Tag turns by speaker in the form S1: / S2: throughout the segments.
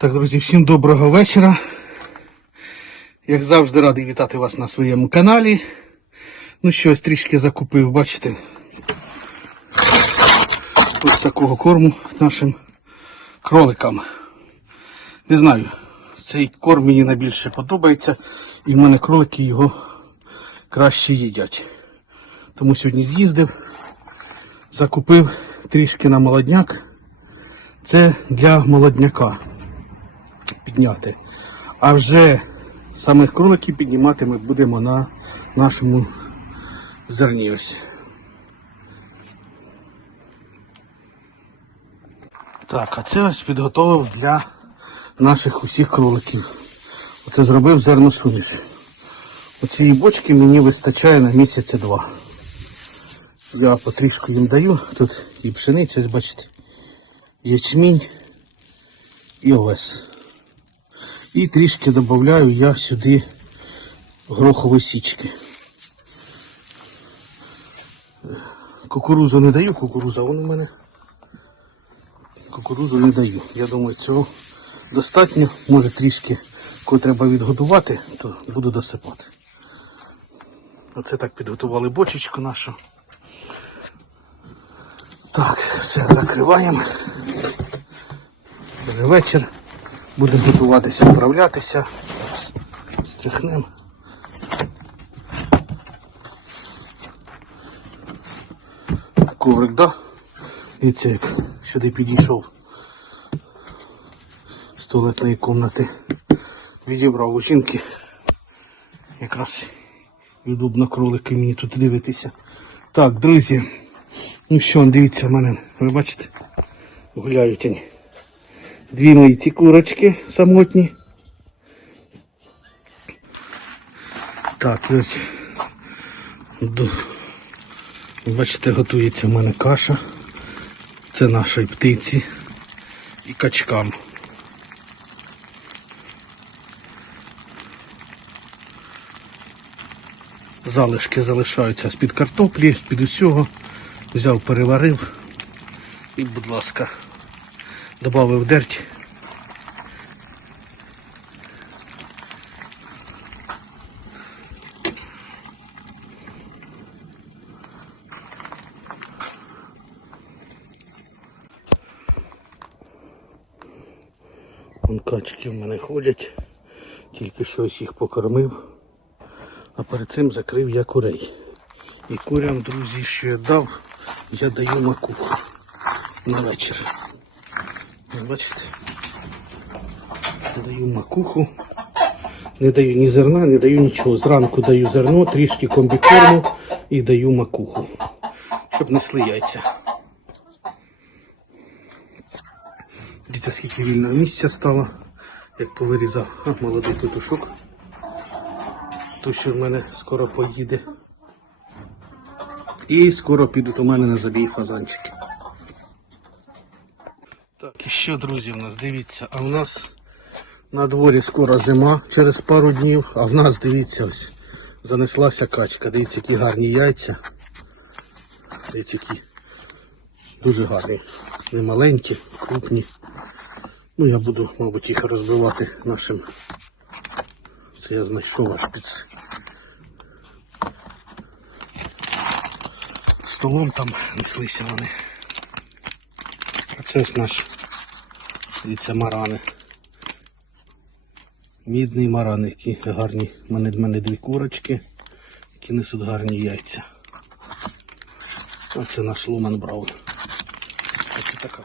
S1: Так, друзі, всім доброго вечора. Як завжди, радий вітати вас на своєму каналі. Ну щось трішки закупив, бачите. Ось такого корму нашим кроликам. Не знаю, цей корм мені найбільше подобається, і в мене кролики його краще їдять. Тому сьогодні з'їздив, закупив трішки на молодняк. Це для молодняка підняти. А вже самих кроликів піднімати ми будемо на нашому зерні. Ось. Так, а це ось підготовив для наших усіх кроликів. Оце зробив зерно суміш. Оцієї бочки мені вистачає на місяця два. Я потрішку їм даю. Тут і пшениця, бачите, ячмінь і овес. І трішки додаю я сюди горохової січки. Кукурузу не даю, кукуруза вон у мене. Кукурузу не даю. Я думаю, цього достатньо. Може трішки, коли треба відгодувати, то буду досипати. Оце так підготували бочечку нашу. Так, все, закриваємо. Вже вечір. Будемо готуватися, вправлятися. Стряхнемо. Коврик, да? І це як сюди підійшов з туалетної кімнати. Відібрав у жінки. Якраз удобно кролики мені тут дивитися. Так, друзі. Ну що, дивіться в мене. Ви бачите? Гуляють вони. Дві мої ці курочки самотні. Так, ось. Бачите, готується в мене каша. Це нашої птиці і качкам. Залишки залишаються з-під картоплі, з-під усього. Взяв, переварив і, будь ласка, додав дерть. Вон качки в мене ходять, тільки щось їх покормив, а перед цим закрив я курей. І курям, друзі, що я дав, я даю макуху на вечір. Ось Бачите? Даю макуху. Не даю ні зерна, не даю нічого. Зранку даю зерно, трішки комбікорму і даю макуху. Щоб несли яйця. Дивіться, скільки вільного місця стало, як повирізав а, молодий петушок. То, що в мене скоро поїде. І скоро підуть у мене на забій фазанчики. Що, друзі, в нас, дивіться, а в нас на дворі скоро зима через пару днів, а в нас, дивіться, ось занеслася качка. Дивіться, які гарні яйця. Дивіться, які дуже гарні. Не маленькі, крупні. Ну, я буду, мабуть, їх розбивати нашим. Це я знайшов аж під столом там неслися вони. А це ось наш, дивіться, марани. Мідний маран, які гарні. У мене, мене дві курочки, які несуть гарні яйця. Оце наш Луман Браун. Оце така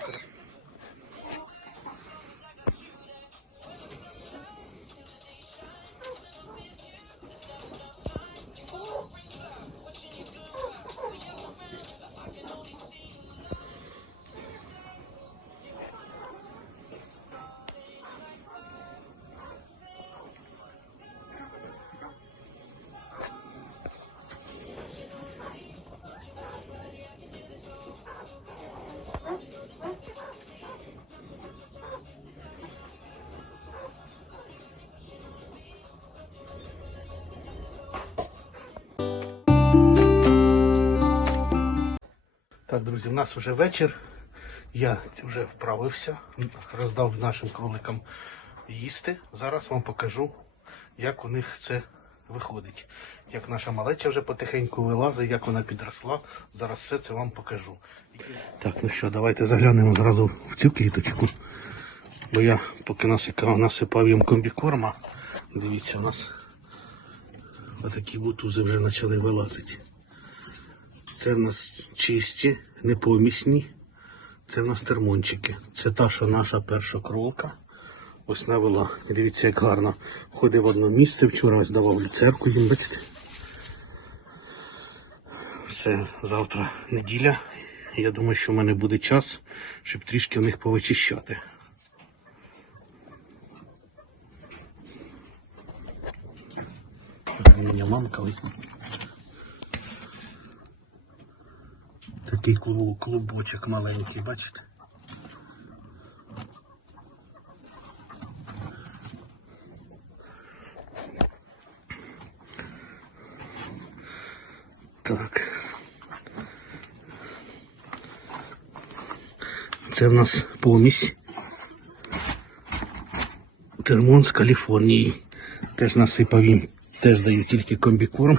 S1: Так, друзі, в нас вже вечір. Я вже вправився, роздав нашим кроликам їсти. Зараз вам покажу, як у них це виходить. Як наша малеча вже потихеньку вилазить, як вона підросла. Зараз все це вам покажу. Так, ну що, давайте заглянемо зразу в цю кліточку. Бо я поки насипав, їм комбікорма. Дивіться, у нас отакі бутузи вже почали вилазити. Це в нас чисті, непомісні. Це в нас термончики. Це та, що наша перша кролка. Ось навела. Дивіться, як гарно. Ходив в одне місце вчора, здавав люцерку їм, бачите. Все, завтра неділя. Я думаю, що в мене буде час, щоб трішки в них повичищати. Мене мамковий. Такий клуб, клубочок маленький, бачите? Так. Це в нас помість. Термон з Каліфорнії. Теж насипав їм. Теж даю тільки комбікорм.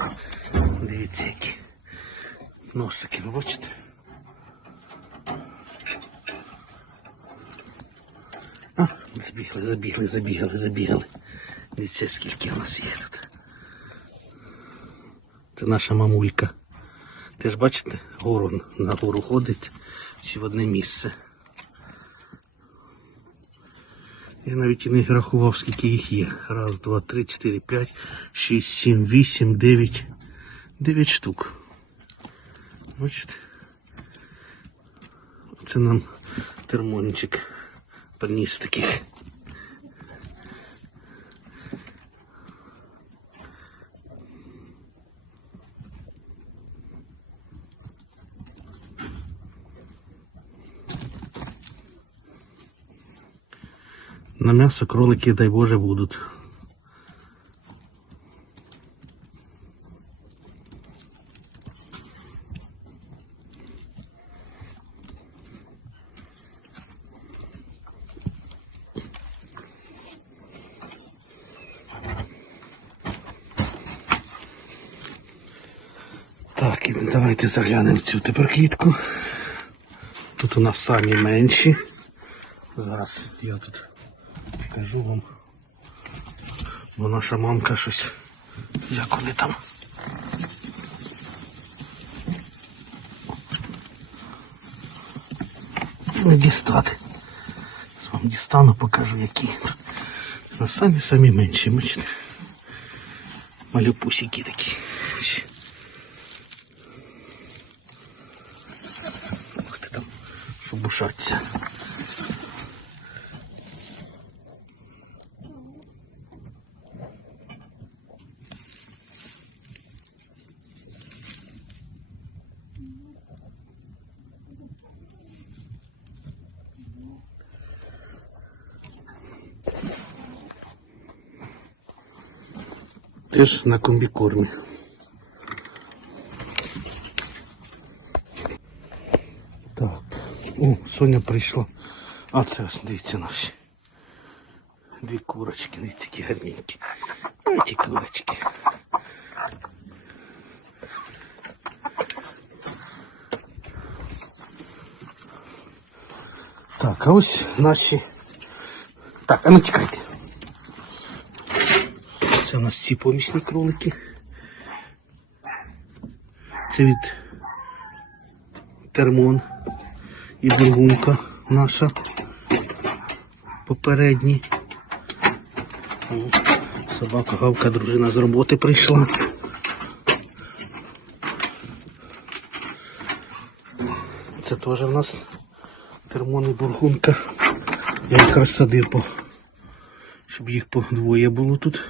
S1: Дивіться, які носики, ви бачите? А, забігли, забігли, забігли, забігли. Дивіться, скільки у нас є тут. Це наша мамулька. Теж бачите, гору на гору ходить всі в одне місце. Я навіть і не рахував, скільки їх є. Раз, два, три, чотири, п'ять, шість, сім, вісім, дев'ять. Дев'ять штук. Бачите? Це нам термончик приніс таких. На м'ясо кролики, дай Боже, будуть. Так, і давайте заглянемо в цю тепер клітку. Тут у нас самі менші. Зараз я тут покажу вам. Бо наша мамка щось. Як вони там. Не дістати. Зараз вам дістану, покажу які. А самі самі менші, бачите. Малюпусики такі. Ух ти там, шубушаться. Теж на комбікормі. Так. О, Соня прийшла. А це ось дивіться наші. Дві курочки, дивіться, які гарненькі. Ось ті курочки. Так, а ось наші. Так, а ну чекайте. Це у нас ці помісні кролики. Це від термон і бургунка наша попередні. Собака гавка, дружина з роботи прийшла. Це теж у нас термон і бургунка. Я їх розсадив, щоб їх по двоє було тут.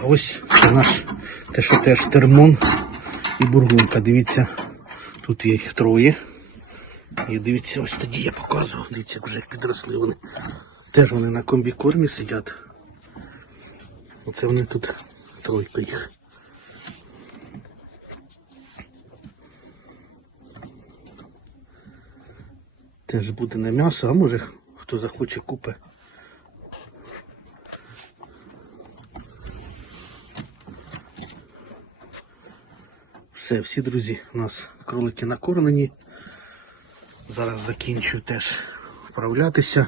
S1: А ось наш те, що теж термон і бургунка. Дивіться, тут є їх троє. І дивіться, ось тоді я показував. Дивіться, як вже підросли вони. Теж вони на комбікормі сидять. Оце вони тут тройка їх. Теж буде на м'ясо, а може хто захоче купить. Все, всі друзі, у нас кролики накормлені. Зараз закінчу теж вправлятися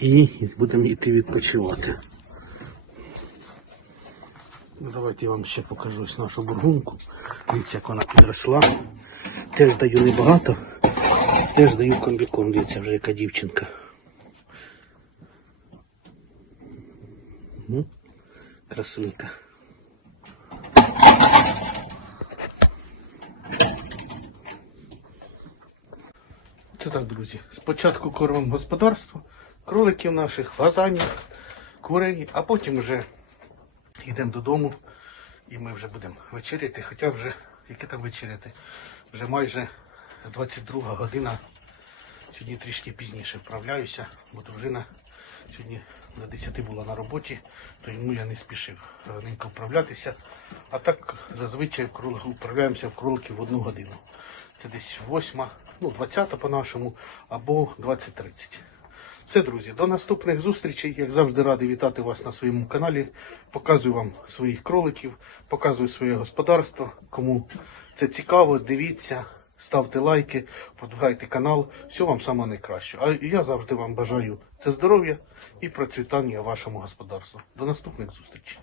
S1: і будемо йти відпочивати. Давайте я вам ще покажу нашу бургунку. Дивіться, як вона підросла. Теж даю небагато. Теж даю комбікорм, дивіться вже яка дівчинка. Ну, так, друзі. Спочатку кормимо господарство, кроликів наших, фазанів, курей, а потім вже йдемо додому і ми вже будемо вечеряти. Хоча вже, яке там вечеряти? Вже майже 22 година. Сьогодні трішки пізніше вправляюся, бо дружина сьогодні до 10 була на роботі, то йому я не спішив раненько вправлятися. А так зазвичай вправляємося в кроликів в одну годину. Це десь 8, ну 20 по-нашому, або 20.30. Все, друзі, до наступних зустрічей. Як завжди радий вітати вас на своєму каналі. Показую вам своїх кроликів, показую своє господарство. Кому це цікаво, дивіться, ставте лайки, продвигайте канал. Всього вам самого найкращого. А я завжди вам бажаю це здоров'я і процвітання вашому господарству. До наступних зустрічей.